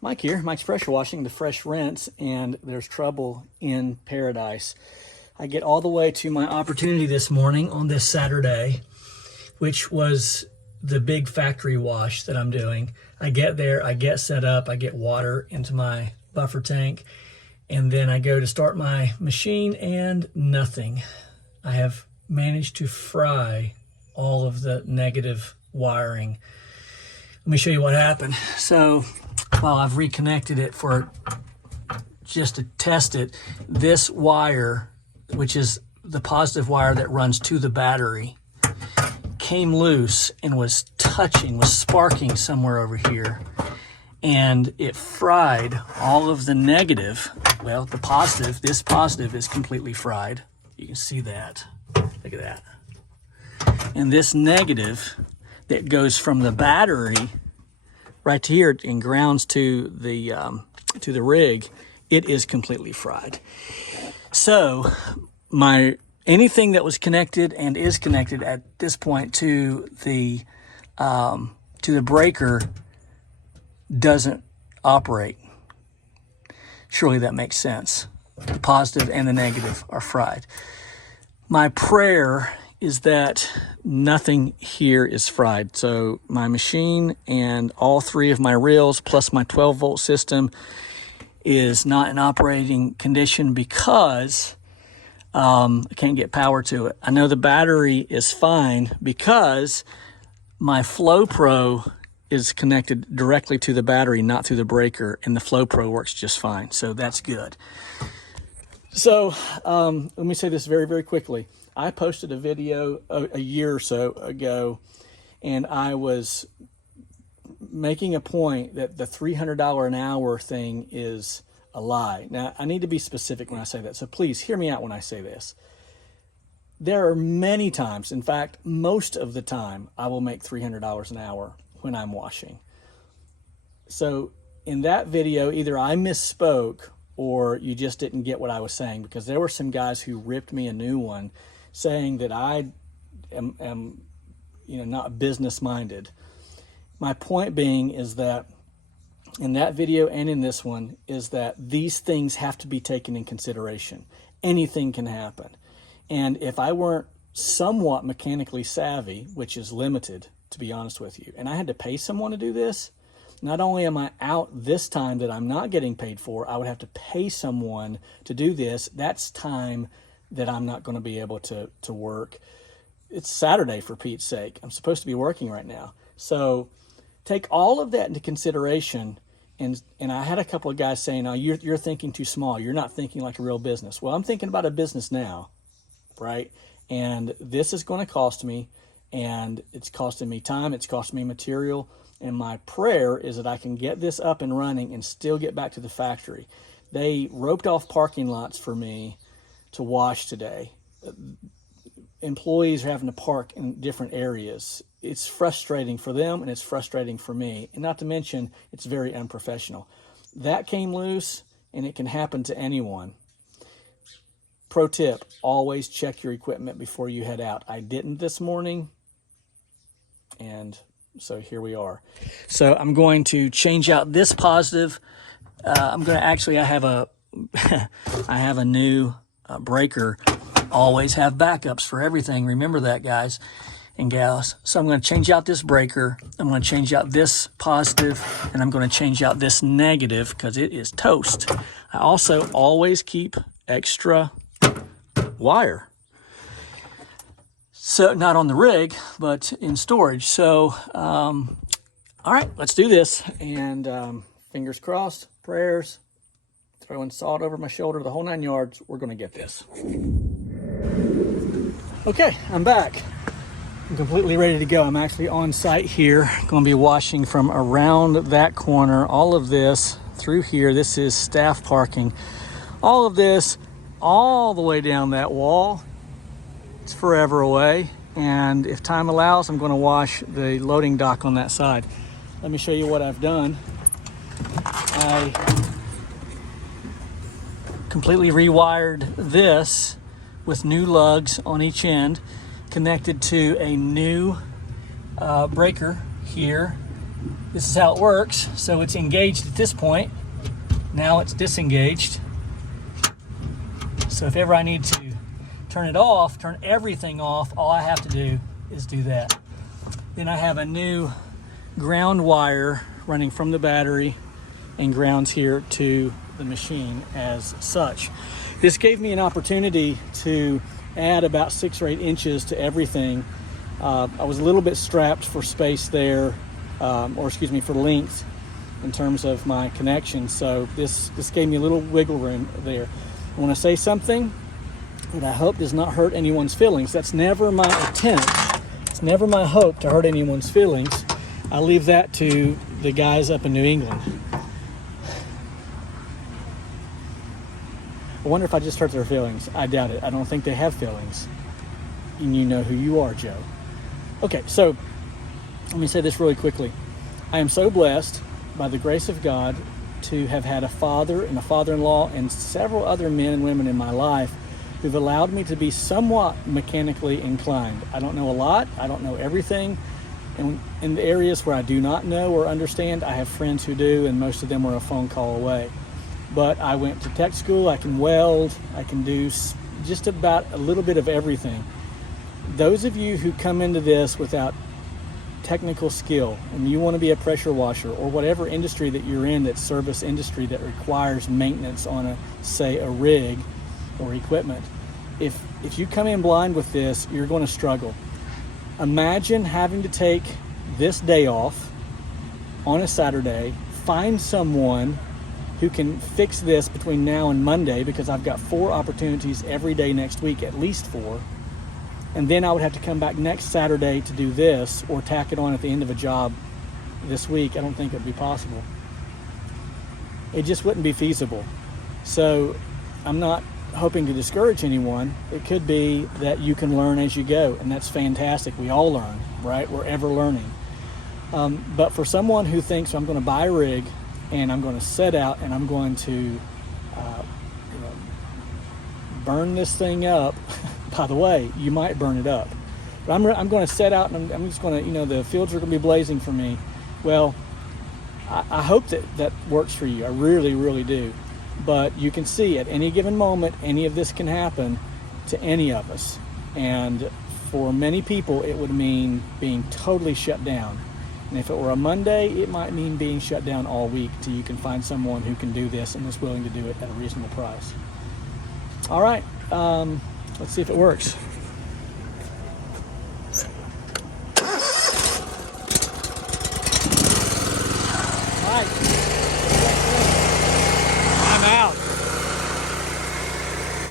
Mike here, Mike's Pressure Washing, the fresh rinse, and there's trouble in paradise. I get all the way to my opportunity this morning on this Saturday, which was the big factory wash that I'm doing. I get there, I get set up, I get water into my buffer tank, and then I go to start my machine and nothing. I have managed to fry all of the negative wiring. Let me show you what happened. So while I've reconnected it for just to test it, this wire, which is the positive wire that runs to the battery, came loose and was sparking somewhere over here. And it fried all of the negative. Well, the positive, this positive is completely fried. You can see that. Look at that. And this negative that goes from the battery right to here and grounds to the rig, it is completely fried. So anything that was connected and is connected at this point to the breaker doesn't operate. Surely that makes sense. The positive and the negative are fried. My prayer is that nothing here is fried. So my machine and all three of my reels plus my 12-volt system is not in operating condition because I can't get power to it. I know the battery is fine because my FlowPro is connected directly to the battery, not through the breaker, and the FlowPro works just fine. So that's good. So let me say this very, very quickly. I posted a video a year or so ago, and I was making a point that the $300 an hour thing is a lie. Now, I need to be specific when I say that, so please hear me out when I say this. There are many times, in fact, most of the time, I will make $300 an hour when I'm washing. So in that video, either I misspoke or you just didn't get what I was saying, because there were some guys who ripped me a new one saying that I am not business minded. My point being is that in that video and in this one is that these things have to be taken in consideration. Anything can happen. And if I weren't somewhat mechanically savvy, which is limited, to be honest with you, and I had to pay someone to do this, not only am I out this time that I'm not getting paid for, I would have to pay someone to do this. That's time that I'm not going to be able to work. It's Saturday, for Pete's sake. I'm supposed to be working right now. So take all of that into consideration. And I had a couple of guys saying, "Oh, you're thinking too small. You're not thinking like a real business." Well, I'm thinking about a business now, right? And this is going to cost me, and it's costing me time. It's costing me material. And my prayer is that I can get this up and running and still get back to the factory. They roped off parking lots for me to wash today. Employees are having to park in different areas. It's frustrating for them and it's frustrating for me. And not to mention, it's very unprofessional. That came loose, and it can happen to anyone. Pro tip, always check your equipment before you head out. I didn't this morning, and so here we are. So I'm going to change out this positive. I have a new breaker. Always have backups for everything. Remember that, guys and gals. So I'm going to change out this breaker. I'm going to change out this positive, and I'm going to change out this negative because it is toast. I also always keep extra wire. So not on the rig, but in storage. So, all right, let's do this. And fingers crossed, prayers, throwing salt over my shoulder, the whole 9 yards. We're going to get this. Okay, I'm back. I'm completely ready to go. I'm actually on site here. Going to be washing from around that corner, all of this through here. This is staff parking. All of this, all the way down that wall. It's forever away. And if time allows, I'm going to wash the loading dock on that side. Let me show you what I've done. I completely rewired this with new lugs on each end, connected to a new breaker here This is how it works. So it's engaged at this point. Now it's disengaged. So if ever I need to turn it off, turn everything off, all I have to do is do that. Then I have a new ground wire running from the battery and grounds here to the machine as such. This gave me an opportunity to add about 6 or 8 inches to everything. I was a little bit strapped for space there, for length in terms of my connection. So this gave me a little wiggle room there. I want to say something that I hope does not hurt anyone's feelings. That's never my attempt. It's never my hope to hurt anyone's feelings. I leave that to the guys up in New England. I wonder if I just hurt their feelings. I doubt it. I don't think they have feelings. And you know who you are, Joe. Okay, so let me say this really quickly. I am so blessed by the grace of God to have had a father and a father-in-law and several other men and women in my life who've allowed me to be somewhat mechanically inclined. I don't know a lot. I don't know everything. And in the areas where I do not know or understand, I have friends who do, and most of them are a phone call away. But I went to tech school. I can weld. I can do just about a little bit of everything. Those of you who come into this without technical skill and you want to be a pressure washer or whatever industry that you're in, that service industry that requires maintenance on a rig or equipment, if you come in blind with this, you're going to struggle. Imagine having to take this day off on a Saturday, find someone who can fix this between now and Monday, because I've got 4 opportunities every day next week, at least 4. And then I would have to come back next Saturday to do this or tack it on at the end of a job this week. I don't think it would be possible. It just wouldn't be feasible. So I'm not hoping to discourage anyone. It could be that you can learn as you go, and that's fantastic. We all learn, right? We're ever learning. But for someone who thinks I'm going to buy a rig and I'm going to set out and I'm going to burn this thing up. By the way, you might burn it up. But I'm going to set out and I'm just going to, the fields are going to be blazing for me. Well, I hope that works for you. I really, really do. But you can see at any given moment, any of this can happen to any of us. And for many people, it would mean being totally shut down. And if it were a Monday, it might mean being shut down all week till you can find someone who can do this and is willing to do it at a reasonable price. All right, let's see if it works. All right.